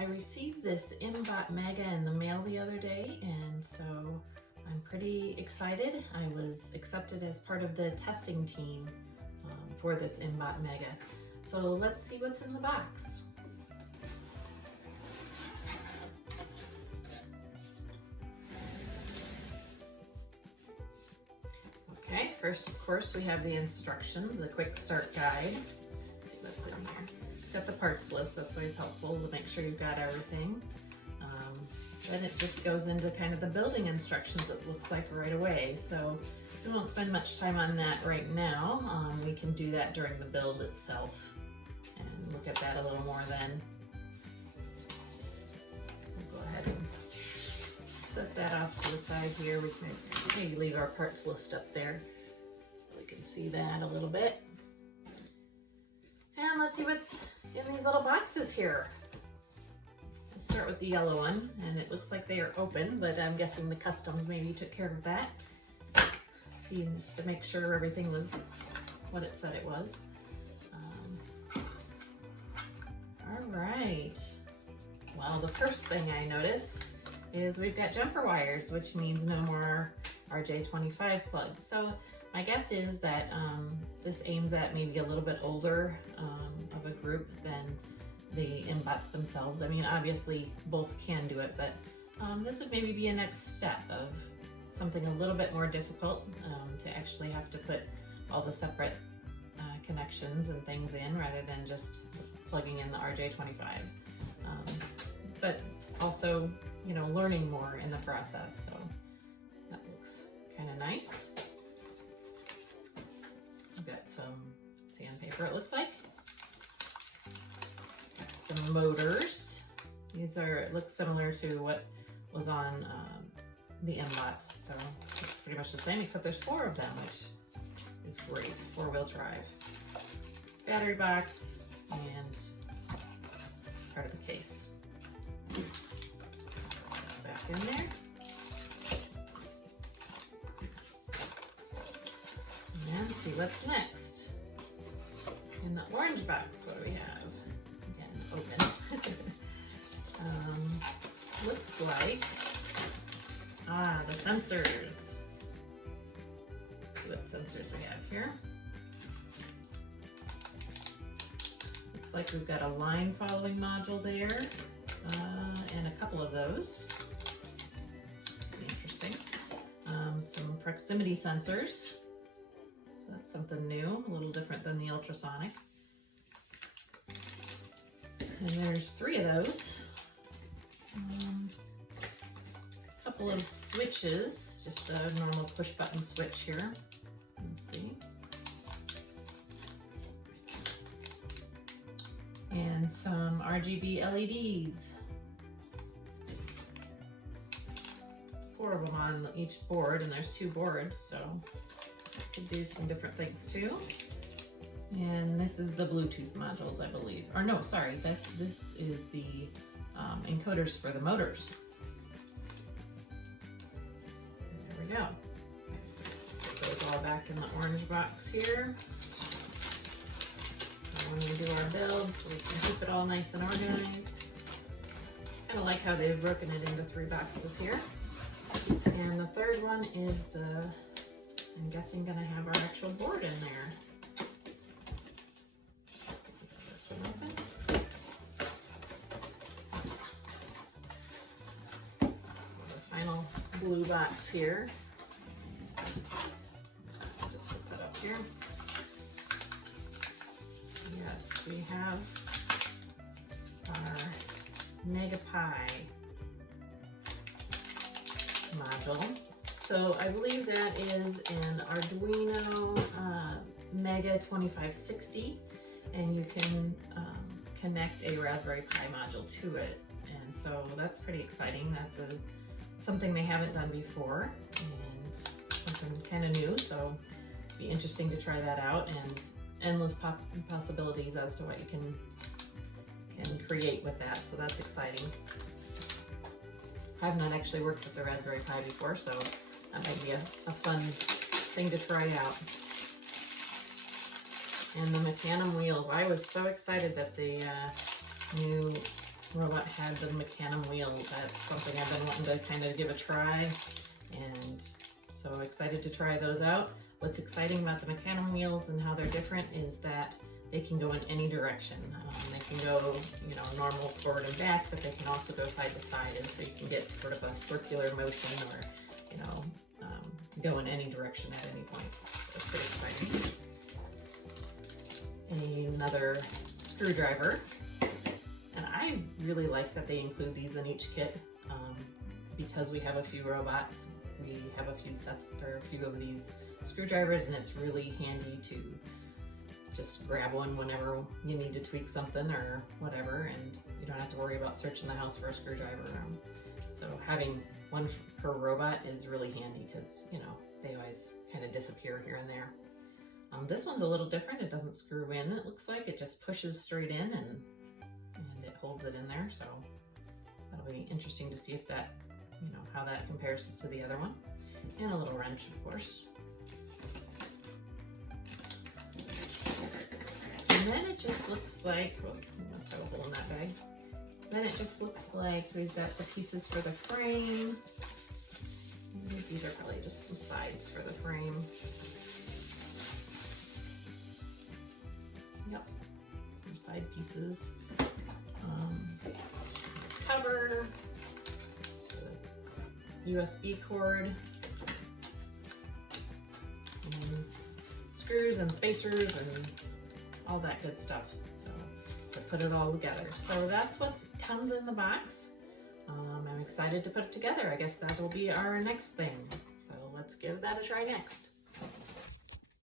I received this mBot Mega in the mail the other day, and so I'm pretty excited. I was accepted as part of the testing team for this mBot Mega. So let's see what's in the box. Okay, first of course we have the instructions, the quick start guide. Let's see what's in here. Got the parts list, that's always helpful to make sure you've got everything. Then it just goes into kind of the building instructions, it looks like, right away. So we won't spend much time on that right now. We can do that during the build itself and look at that a little more then. We'll go ahead and set that off to the side here. We can maybe leave our parts list up there so we can see that a little bit. And let's see what's in these little boxes here. Let's start with the yellow one, and it looks like they are open, but I'm guessing the customs maybe took care of that. See, just to make sure everything was what it said it was. All right. Well, the first thing I notice is we've got jumper wires, which means no more RJ25 plugs. So my guess is that this aims at maybe a little bit older of a group than the mBots themselves. I mean, obviously both can do it, but this would maybe be a next step of something a little bit more difficult to actually have to put all the separate connections and things in rather than just plugging in the RJ25. But also, you know, learning more in the process. So that looks kind of nice. We've got some sandpaper, it looks like. Got some motors. These are, it looks similar to what was on the mBots. So it's pretty much the same, except there's 4 of them, which is great. 4-wheel drive. Battery box and part of the case. Back in there. And see what's next. In the orange box, what do we have? Again, open. Looks like, the sensors. Let's see what sensors we have here. Looks like we've got a line following module there, and a couple of those. Interesting. Some proximity sensors. So that's something new, a little different than the ultrasonic. And there's 3 of those. A couple of switches, just a normal push button switch here. Let's see. And some RGB LEDs. 4 of them on each board, and there's 2 boards, so could do some different things too. And this is the Bluetooth modules, I believe. Or no, sorry, this is the encoders for the motors. There we go. Put those all back in the orange box here. And when we do our build, so we can keep it all nice and organized. Kind of like how they've broken it into 3 boxes here. And the third one is the, I'm guessing, gonna have our actual board in there. This one open. The final blue box here. Just put that up here. Yes, we have our MegaPi module. So I believe that is an Arduino Mega 2560, and you can connect a Raspberry Pi module to it. And so that's pretty exciting. That's something they haven't done before, and something kind of new. So it'd be interesting to try that out, and endless possibilities as to what you can create with that. So that's exciting. I've not actually worked with the Raspberry Pi before, so that might be a fun thing to try out. And the Mecanum wheels. I was so excited that the new robot had the mecanum wheels. That's something I've been wanting to kind of give a try, and so excited to try those out. What's exciting about the mecanum wheels and how they're different is that they can go in any direction. They can go, you know, normal forward and back, but they can also go side to side, and so you can get sort of a circular motion, or, you know, go in any direction at any point. So it's pretty exciting. Another screwdriver, and I really like that they include these in each kit. Because we have a few robots, we have a few sets or a few of these screwdrivers, and it's really handy to just grab one whenever you need to tweak something or whatever, and you don't have to worry about searching the house for a screwdriver. So having one per robot is really handy because, you know, they always kind of disappear here and there. This one's a little different. It doesn't screw in, it looks like. It just pushes straight in and it holds it in there. So that'll be interesting to see if that, you know, how that compares to the other one. And a little wrench, of course. And then it just looks like, well, I must have a hole in that bag. Then it just looks like we've got the pieces for the frame. These are probably just some sides for the frame. Yep, some side pieces. Cover, the USB cord, and screws and spacers and all that good stuff. So to put it all together. So that's what comes in the box. I'm excited to put it together. I guess that will be our next thing. So let's give that a try next.